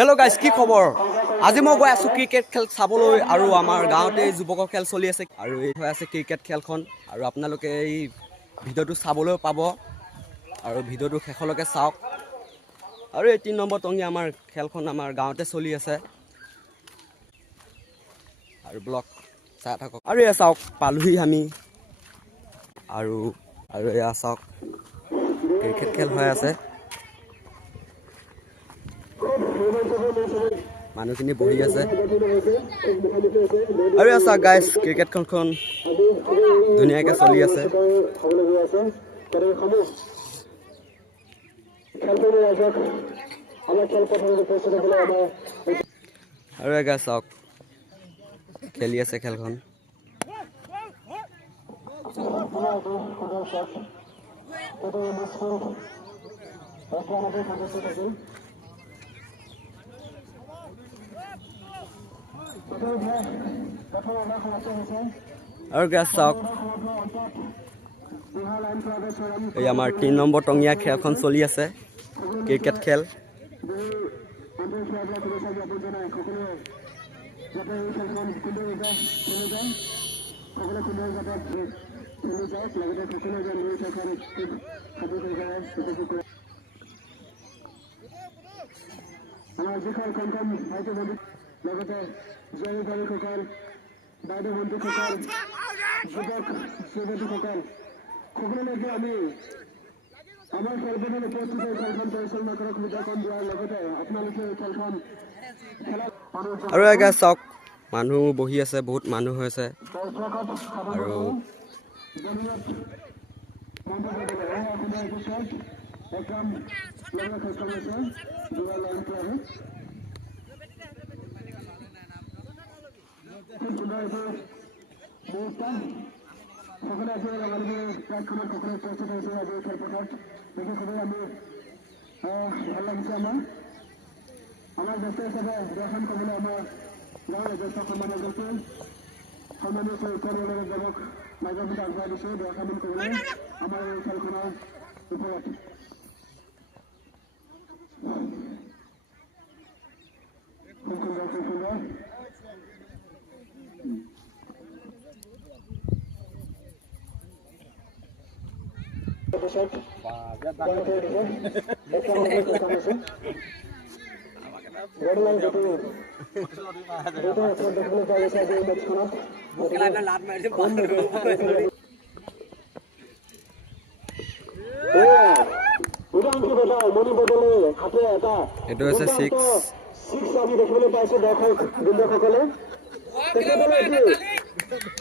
Hello guys की खबर आज मैं गई आसो क्रिकेट खेल चाबले और आमार गाँवते युवकर खेल चलि आछे और ये आछे क्रिकेट खेलखन और आपनालोके এই ভিডিওটো চাবলৈ পাব और ভিডিওটো শেষলৈকে চাওক और এই 3 নম্বৰ টঙি आमार खेलखन आमार गाँवते चलि आछे और ब्लग চাই থাকক और ये চাওক পালুহি আমি और या চাওক क्रिकेट खेल হৈ আছে মানুহখিনি বহি আছে আৰু আছা গাইস ক্ৰিকেট খেলখন ধুনীয়াকৈ চলি আছে আৰু গাইস চাওক খেলি আছে খেলখন और गाइस चाওক এই আমাৰ 3 নম্বৰ টঙিয়া খেলখন চলি আছে ক্ৰিকেট খেল और गाइस चाওক মানুহ বহি আছে বহুত মানুহ হৈছে আৰু এটো আছে 6 আমি দেখিবলৈ পাইছো দৰ্শক বৃন্দসকলে তেখেতসকলে এটি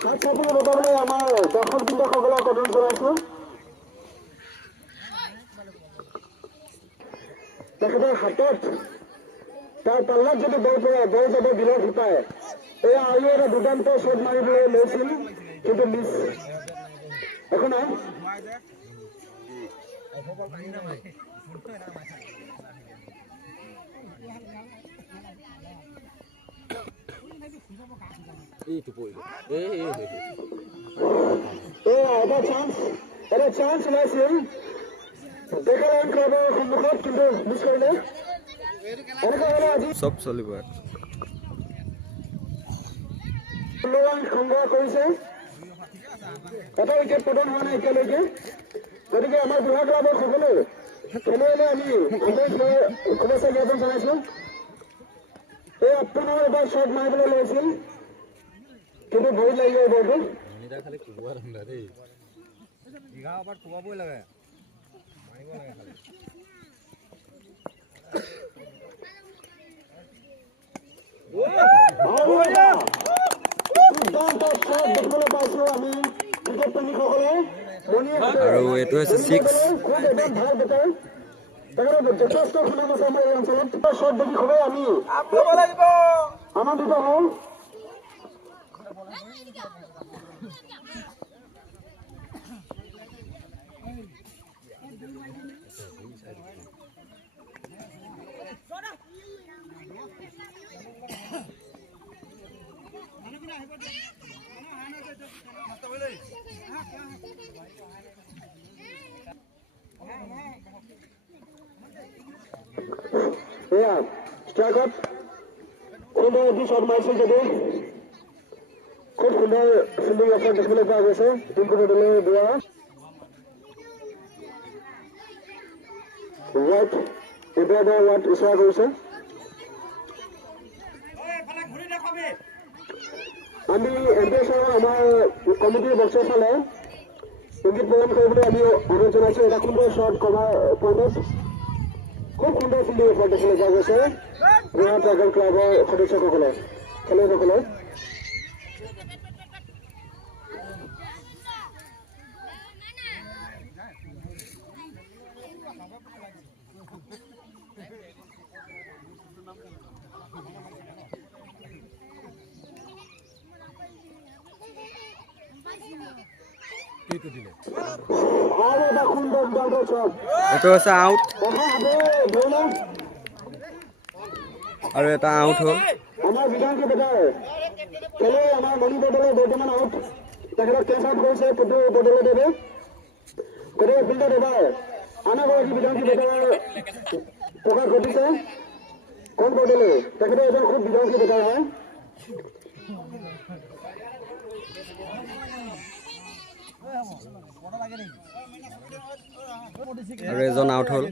হাত চাপৰ বদলে আমাৰ দৰ্শক বৃন্দসকলক অনুৰোধ জনাইছো তেখেতৰ হাতত তাৰ তলত যদি বল যাব বিলত হিপায় এই আৰু এটা দুৰ্দান্ত শ্বট মাৰিবলৈ লৈছিল কিন্তু মিছ এখন এটা চান্স ওলাইছিল দেখালেন ক্লাবৰ সন্মুখত কিন্তু মিছ কৰিলে সব চলিব সংগ্ৰহ কৰিছে এটা উইকেট পতন হোৱা নাই এতিয়ালৈকে গতিকে আমাৰ বুঢ়া ক্লাবৰ সকলো খেলুৱৈলৈ আমি শুভেচ্ছা জ্ঞাপন জনাইছো এই আপোনাৰ এটা শ্বট মাৰিবলৈ লৈছিল কিন্তু বহুত লাগি গ'ল বলটো খালি কোবোৱা ধন্দা দেই 11 ওভাৰ কোবাবই লাগে মাৰিব লাগে খালি আৰু এটো আছে 6 যথেষ্ট সুনাম আছে আমাৰ এই অঞ্চলত শ্বট দেখি খুবেই আমি আনন্দিত হওঁ ট্ৰাকত সুন্দৰ এটি শ্বট মাৰিছিল যদিও খুব সুন্দৰ ফিল্ডিং এফৰ্ট দেখিবলৈ পোৱা গৈছে টিংকু বৰদলৈ দিয়া ৱাইট এবাৰ ৱাইট ইছৰা কৰিছে আমি এমপিএছৰ আমাৰ কমিটিৰ বক্সৰ ফালে ইংগিত প্ৰদান কৰিবলৈ আমি অনুৰোধ জনাইছোঁ এটা সুন্দৰ শ্বট কভাৰ পইণ্টত খুব সুন্দৰ ফিল্ডিং এফৰ্ট দেখিবলৈ পোৱা গৈছে যোৰহাট টাইগাৰ ক্লাবৰ সদস্যসকলে খেলুৱৈসকলে এইটো হৈছে আউট আৰু এটা আউট হ'ল আমাৰ বিধানকে বেটাৰ খেলে আমাৰ মণি বদলে বৰ্তমান আউট তেখেতক কেছ আউট কৰিছে পুতু বদলে দেৱে গতিকে ফিল্ডত এবাৰ আন এগৰাকী বিধানকে বেটাৰ প্ৰকাশ ঘটিছে কোন বদলে তেখেতে এজন খুব বিধানকে বেটাৰ হয় আৰু এজন আউট হ'ল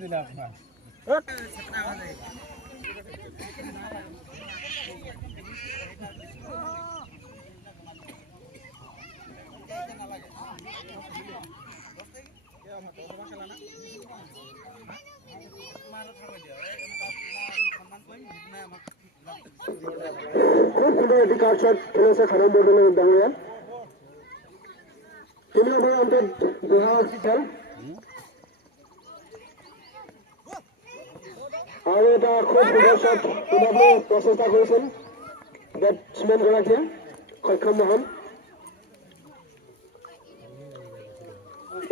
খুব সুন্দৰ এটি কাৰ্ড শ্বট খেলিছে খাৰম বৰদলৈ ডাঙৰীয়া তিনি অভাৰ অন্তত খেল আৰু এটা খুব সুন্দৰ শ্বট উলিয়াবলৈ প্ৰচেষ্টা কৰিছিল বেটছমেনগৰাকীয়ে সক্ষম নহল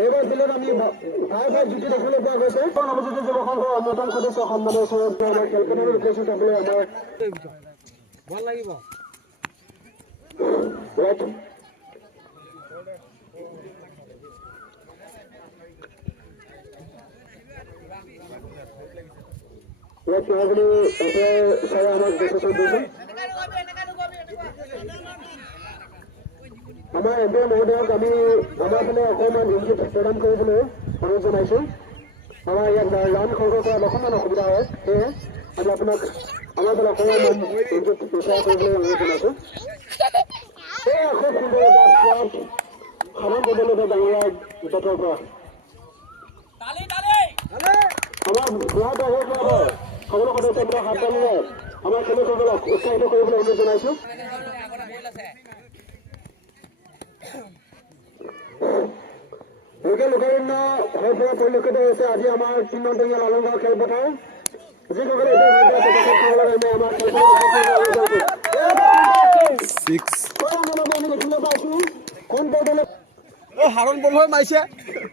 এইবাৰ ফিল্ডত আমি ভাই জুতি দেখিবলৈ পোৱা গৈছে নৱজ্যোতি যুৱ সংঘৰ অন্যতম সদস্য সন্মানৰ ওচৰত খেলখনৰ উপস্থিত হ'বলৈ আমাৰ ভাল লাগিব আমাৰ এম পি মহোদয়ক আমি আমাৰ ফালে অকণমান ইংগিত প্ৰদান কৰিবলৈ অনুৰোধ জনাইছোঁ আমাৰ ইয়াত ৰাউণ্ড সংগ্ৰহ কৰাত অকণমান অসুবিধা হয় সেয়ে আমি আপোনাক আমাৰ ফালে অকণমান ইংগিত ইছৰা কৰিবলৈ অনুৰোধ জনাইছোঁ সেয়া খুব সুন্দৰ এটা শ্বট সাধাৰণ বদলতে ডাঙৰীয়াৰ বেটৰ পৰা আমাৰ যোৰহাট টাইগাৰ ক্লাবৰ সকলো সদস্যবিলাক হাত তালিৰে আমাৰ খেলুৱৈসকলক উৎসাহিত কৰিবলৈ অনুৰোধ জনাইছোঁ লোকাৰণ্য হৈ পৰা পৰিলক্ষিত হৈছে আজি আমাৰ ৩ নং টঙীয়া লালনগাঁও খেলপথাৰ যিসকলে আমাৰ আমি দেখিবলৈ পাইছোঁ কোন বৰ্ডলে হাৰণ বৰদলৈ মাৰিছে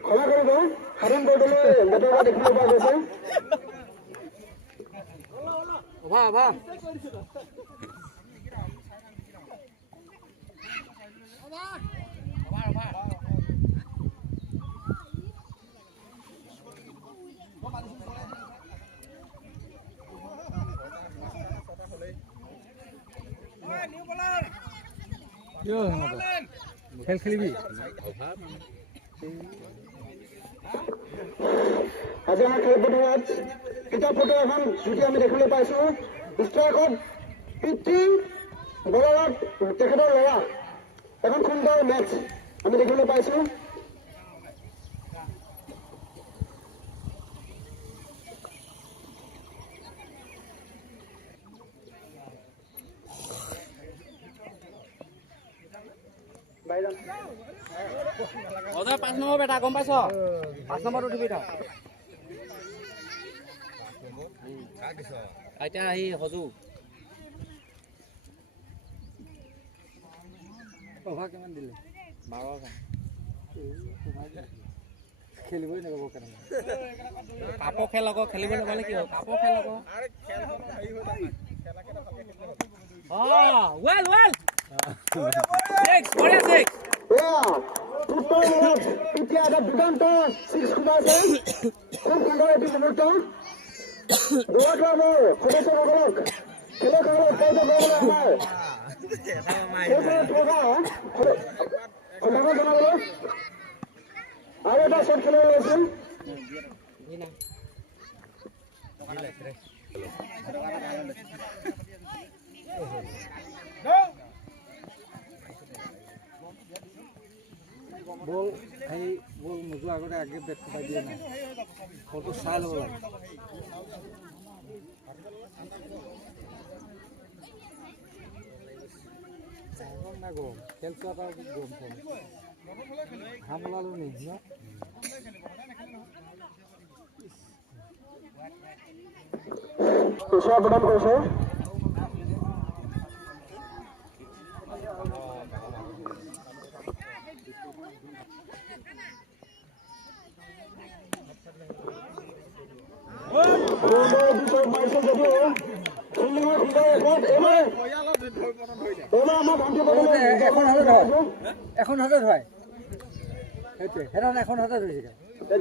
ক্ষমা কৰিব হাৰণ বৰদলৈ বেটৰ দেখিবলৈ পোৱা গৈছে খেল খেলিবি আজি আমাৰ খেলপথাৰত কিতাপ ফটো এখন জুতি আমি দেখিবলৈ পাইছোঁ ষ্ট্ৰাইকত পিতৃ বলাৰত তেখেতৰ ল'ৰা এখন সুন্দৰ মেচ আমি দেখিবলৈ পাইছোঁ অজয় 5 নম্বৰ বেটা গম পাইছ 5 নম্বৰটো উঠিবি তই এতিয়া আহি হজু অভা কিমান দিলে 12 খেলিবই নগব কেন কাপো খেল আকৌ খেলিব নগলে কি হ'ব কাপো খেল আকৌ ৱেল ৱেল 6 বঢ়িয়া 6 এতিয়া এটা দুৰ্দান্ত 6 খুবাইছে খুব সুন্দৰ এটি মুহূৰ্ত বুঢ়া ক্লাবৰ সদস্যসকলক খেলুৱৈসকলক উৎসাহিত কৰিবলৈ আমাৰ সন্ধান জনাবলৈ আৰু এটা শ্বট খেলিবলৈ লৈছিল। বল এই বল নোযোৱাৰ আগতে আগে বেট ফুটাই দিয়ে নাই বলটো চাই ল'ব লাগে না গৰম খেল চোৱাত আৰু গৰম কম ঘাম ওলালো নি ন ইশাৰা প্ৰদান কৰিছে। এখন হাতে হয় সেইটোৱে সেইদিনাখন এখন হাতে ধৰিছে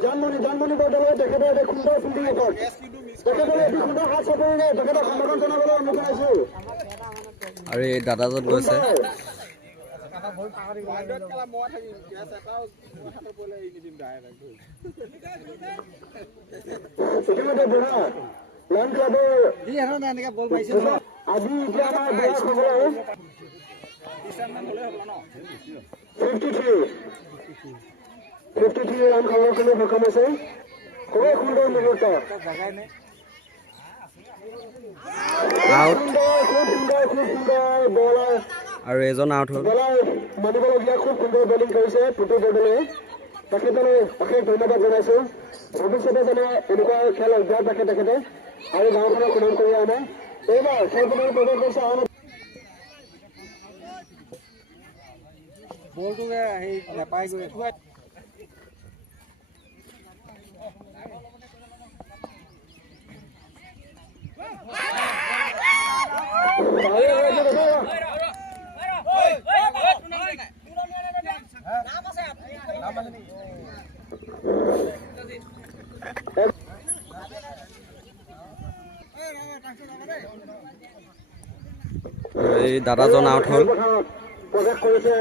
জানমণি বৰদলৈ তেখেতে এটা সুন্দৰ ফিল্ডিং ৰেকৰ্ড তেখেতে এটি সুন্দৰ হাত চাপৰিৰে তেখেতক সন্মান জনাবলৈ অনুৰোধ জনাইছোঁ। আৰু এই দাদাজন গৈছে ইতিমধ্যে বুঢ়া লায়ন ক্লাবৰ যি এখন এনেকৈ বল মাৰিছিল আজি এতিয়া আমাৰ বুঢ়াসকলে 53 ৰান সংগ্ৰহ কৰিবলৈ সক্ষম হৈছে। খুবেই সুন্দৰ মুহূৰ্ত জাগাই নাই আউট খুব সুন্দৰ বলাৰ আৰু এজন আউট হ'ল বলাৰ মানিবলগীয়া খুব সুন্দৰ বলিং কৰিছে পুতু বৰদলৈ তেখেতলৈ অশেষ ধন্যবাদ জনাইছোঁ। ভৱিষ্যতে যেনে এনেকুৱা খেল অব্যাহত ৰাখে তেখেতে আৰু গাঁওখনক সুনাম কৰি আনে। এইবাৰ খেলখনৰ প্ৰৱেশ কৰিছে আন বলটোকে সেই নেপাই গৈ এই দাদাজন আউট হ'ল প্ৰৱেশ কৰিছে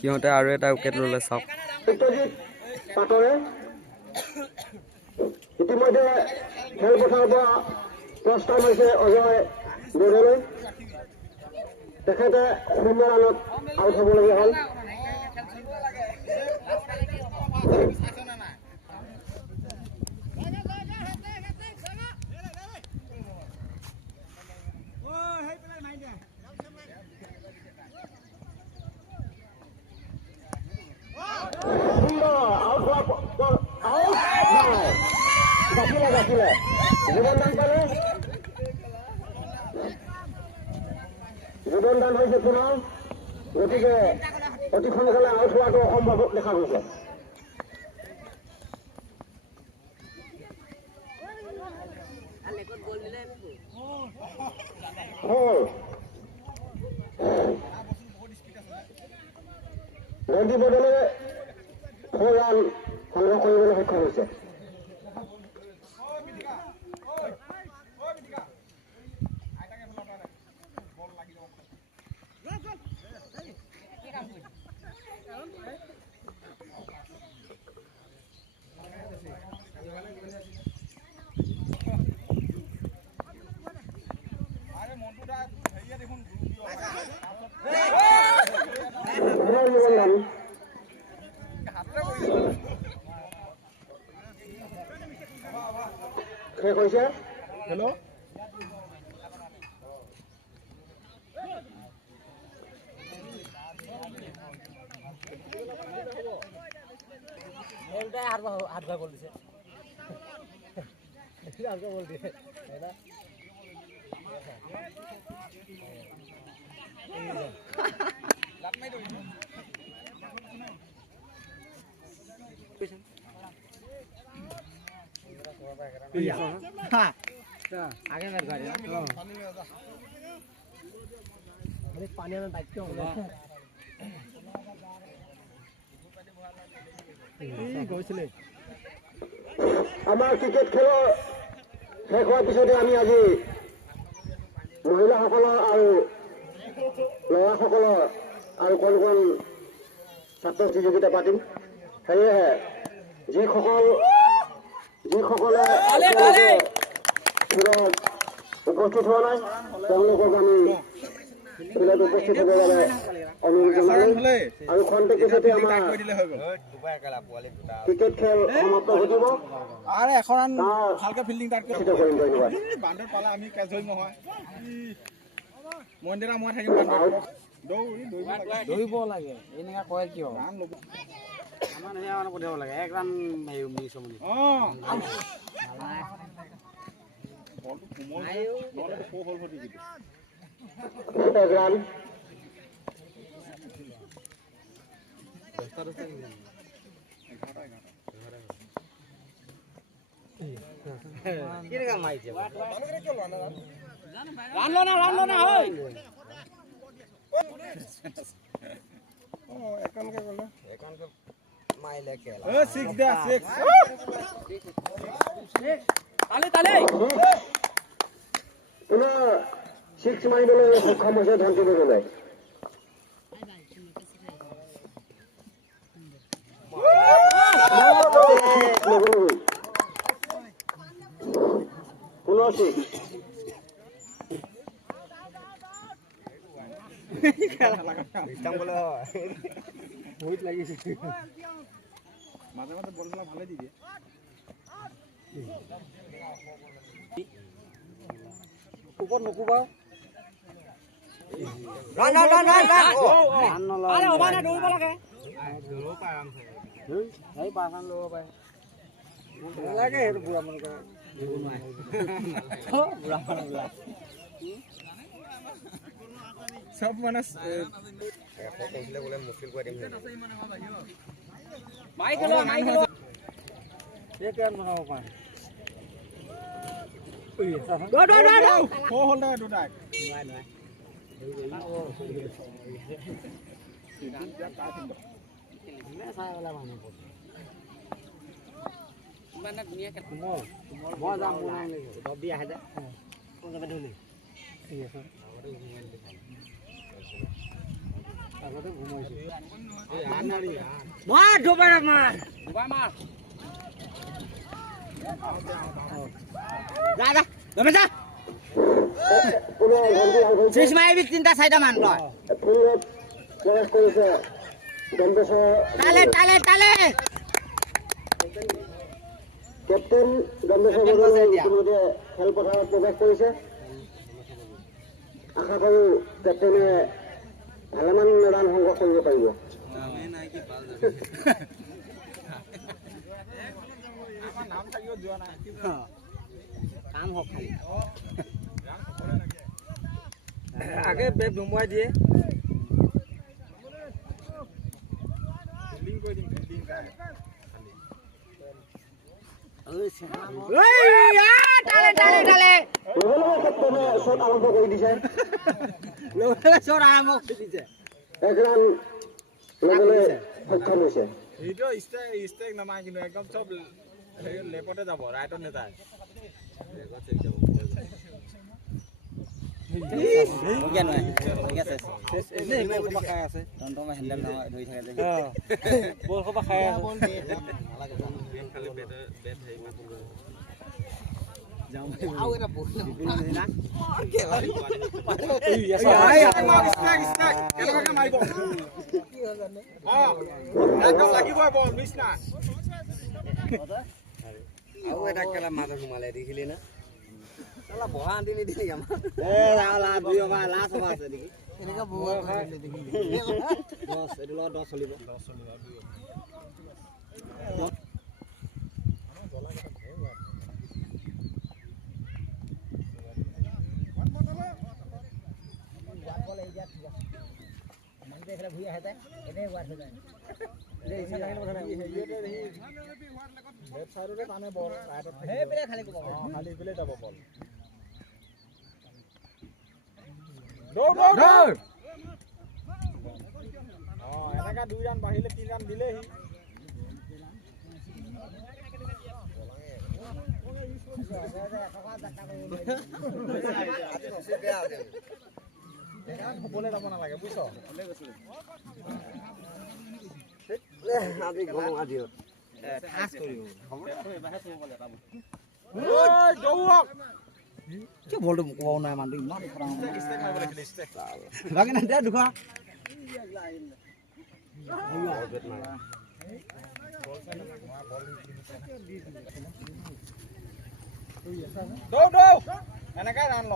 সিহঁতে আৰু এটা উইকেট ল'লে চাওক সত্যজিৎ পাটৰে। ইতিমধ্যে খেলপথাৰৰ পৰা প্ৰস্থান হৈছে অজয় বৰদলৈ তেখেতে 0 ৰানত আউট হ'বলগীয়া হ'ল। গাছিলে জীৱনদান পালে জীৱনদান হৈছে পুনৰ গতিকে অতি সোনকালে আউট হোৱাটো অসম্ভৱ দেখা গৈছে। ৰঞ্জিত বৰদলৈ 4 ৰান সংগ্ৰহ কৰিবলৈ সক্ষম হৈছে। শেষ হৈছে। হেল্ল' হাত ভাগ দিছে आगे मेरे गाड़ी पानी में बैठ क्यों गए আমাৰ ক্ৰিকেট খেলৰ শেষ হোৱাৰ পিছতে আমি আজি মহিলাসকলৰ আৰু ল'ৰাসকলৰ আৰু কণ ছাত্ৰ প্ৰতিযোগিতা পাতিম। সেয়েহে যিসকলে উপস্থিত হোৱা নাই তেওঁলোকক আমি ফিল্ডত উপস্থিত হ'বৰ বাবে অনুৰোধ জনালোঁ। আৰু খন্তেক পিছতে আমাৰ ক্ৰিকেট খেল সমাপ্ত ঘটিব। আৰে এখন ভালকে ফিল্ডিং টাইট কৰি কৰিম ধন্যবাদ। বান্দৰ পালা আমি কেচ ধৰিম নহয় মন্দিৰা মই থাকিম বান্দৰ দৌৰিব লাগে এনেকা কয় কিয় ৰান ল'ব আমাৰ সেয়া মানে পঠিয়াব লাগে 1 ৰান হেৰি মিছ মানে বলটো কোমল নহ'লে তো ফ'ৰ হ'ল হৈ থাকিব 1 ৰান কেনেকা মাৰিছে ৰান লনা হয় একানকে গ'লে মাৰিলে খেল 6 দে 6 পুনৰ 6 মাৰিবলৈ সক্ষম হৈছে ধন্তি বেগলৈ। পুনৰ 6 বহুত লাগিছে মাজে মাজে বলবিলাক ভালে দি দিয়ে ওপৰত নকুবাও সব মানে তিনটা চাৰিটা মান কেপ্টেইন গম্বেশ্বৰ বৰুৱাই ইতিমধ্যে খেলপথাৰত প্ৰৱেশ কৰিছে। আশা কৰোঁ কেপ্টেইনে ভালেমান ৰান সংগ্ৰহ কৰিব পাৰিব। নাম থাকিও যোৱা নাই কাম হওক খালি আগে বেগ নুমুৱাই দিয়ে ফিল্ডিং কৰি দিম ফিল্ডিং কেপ্টেইনে শ্বট আৰম্ভ কৰি দিছে। 1 ৰান ল'বলৈ সক্ষম হৈছে। এইটো ষ্ট্ৰাইক নামায় কিন্তু একদম চব লেপতে যাব ৰাইটত নেযায় লাগিবই বল মিছ না আৰু এটা খেলা মাজত সোমালে দেখিলি না বহা আনি নিদিলি আমাৰ লাষ্ট হ'ব আছে নেকি এনেকুৱা বহু এইটো লগত 10 চলিব এনেকা 2 ৰান বাঢ়িলে 3 ৰান দিলেহি আজি গম আজি ঠাস কৰিব কি বলটো কোৱা নাই মানুহ ইমান বাকি না দে দুখা এনেকে ৰান ল